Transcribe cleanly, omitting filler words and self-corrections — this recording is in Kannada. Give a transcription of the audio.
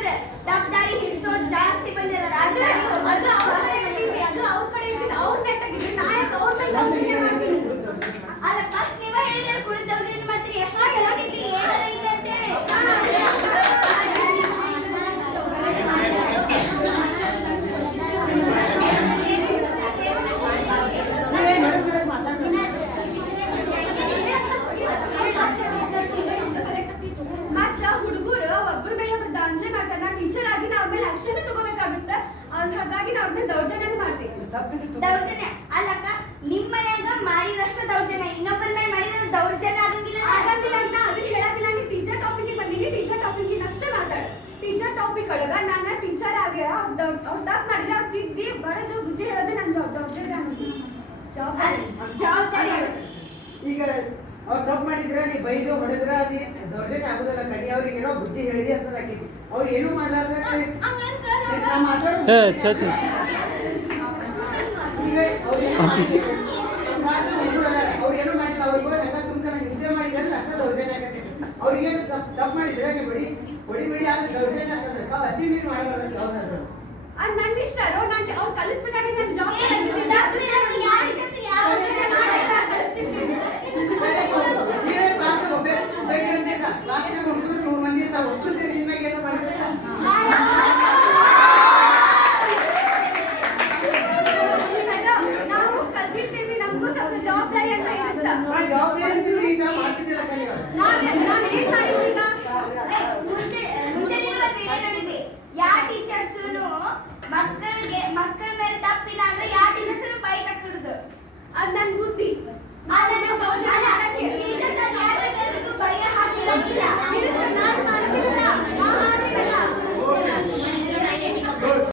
ಇವ್ರೆ ತಪ್ಪದಾರಿ ಹಿಡ್ಸೋದು ಜಾಸ್ತಿ ಬಂದಿದ್ದಾರೆ. ಅದು ಅವ್ರ ಕಡೆ ಇಟ್ಟಿದ್ದೆ, ಅದು ಅವ್ರ ಕಡೆ ಇಟ್ಟಿದ್ದೆ, ಅವ್ರ ನೆಟ್ಟಾಗಿದ್ರೆ ನಾ ಯಾಕೆ ಅವ್ರ ಮೇಲೆ ದೌರ್ಜನ್ಯ ಮಾಡ್ತೀನಿ? ಅಲ್ಲ ಫಸ್ಟ್ ನೀವೇ ಹೇಳಿದ್ರೆ ಕುಡಿದವ್ರು ಏನ್ ಮಾಡ್ತೀರಿ? ಎಷ್ಟು ಕೆಳಗಿದ್ರಿ ಏನಾರ ಇದೆ ಅಂತೇಳಿ. ಮತ್ತ ಹುಡುಗರು ಒಬ್ಬರ ಮೇಲೆ ಒಬ್ರು ದಾಂಧಲೆ ಮಾಡ್ತಾರೆ. ನಾ ಟೀಚರ್ ಆಗಿ ನಾ ಅವ್ರ ಮೇಲೆ ಆಕ್ಷನ್ ತಗೋಬೇಕಾಗುತ್ತೆ. ಹಾಗಾಗಿ ನಾ ಅವ್ರನ್ನ ದೌರ್ಜನ್ಯ ಮಾಡ್ತೀವಿ. ದೌರ್ಜನ್ಯ ಅಲ್ಲಕ್ಕ, ನಿಮ್ ಮನ್ಯಾಗ ಮಾಡಿದಷ್ಟು ದೌರ್ಜನ್ಯ, ಇನ್ನೊಬ್ಬರ ಮೇಲೆ ಮಾಡಿದ್ರೆ ದೌರ್ಜನ್ಯ ಆಗಂಗಿಲ್ಲ. ಆಗಂಗಿಲ್ಲ ಅಂತ ಅದನ್ನ ಹೇಳೋದಿಲ್ಲ. ನೀ ಟೀಚರ್ ಟಾಪಿಕ್ ಬಂದೀನಿ, ಟೀಚರ್ ಟಾಪಿಕ್ ಅಷ್ಟೇ ಮಾತಾಡು. ಟೀಚರ್ ಟಾಪಿಕ್ ಒಳಗ ನಾನು ಟೀಚರ್ ಆಗಿ ಅವ್ರು ತಪ್ಪು ಮಾಡಿದ್ರೆ ಅವ್ರು ತಿದ್ದಿ ಬರೋದು ಬುದ್ಧಿ ಹೇಳೋದು ನನ್ನ ದೌರ್ಜನ್ಯ ಜವಾಬ್ದಾರಿ. ಈಗ ಅವ್ರು ತಪ್ಪು ಮಾಡಿದ್ರೆ ನೀ ಬೈದು ಹೊಡೆದ್ರ ಅದು ದೌರ್ಜನ್ಯ ಆಗುದಲ್ಲ ಕಣಿ. ಅವ್ರಿಗೆ ಏನೋ ಬುದ್ಧಿ ಹೇಳಿದಿ ಅಂತ ಆಕೈತಿ. ಅವ್ರು ಏನು ಮಾಡ್ಲಾರ್ದ ಅವ್ರು ಏನು ಮಾಡಿಲ್ಲ, ಅವ್ರಿಗೂ ಎಲ್ಲ ಸುಮ್ಮನೆ ಹಿಂಸೆ ಮಾಡಿದ್ರೆ ಅಷ್ಟೇ ದೌರ್ಜನ್ಯ ಆಗತ್ತೆ. ಅವ್ರಿಗೆ ತಪ್ಪು ಮಾಡಿದ್ರೆ ನೀವು ಹೊಡಿ ಆದ್ರೆ ದೌರ್ಜನ್ಯ ಆಗ್ತದೆ. ಅತಿ ಮೀರಿ ಮಾಡಬಾರ್ದು ಯಾವ್ದಾದ್ರು. ಅದು ನನ್ನ ಇಷ್ಟ. ನಾನು ಅವ್ರು ಕಲಿಸ್ಬೇಕಾಗಿ ನನ್ನ ಜಾಬ್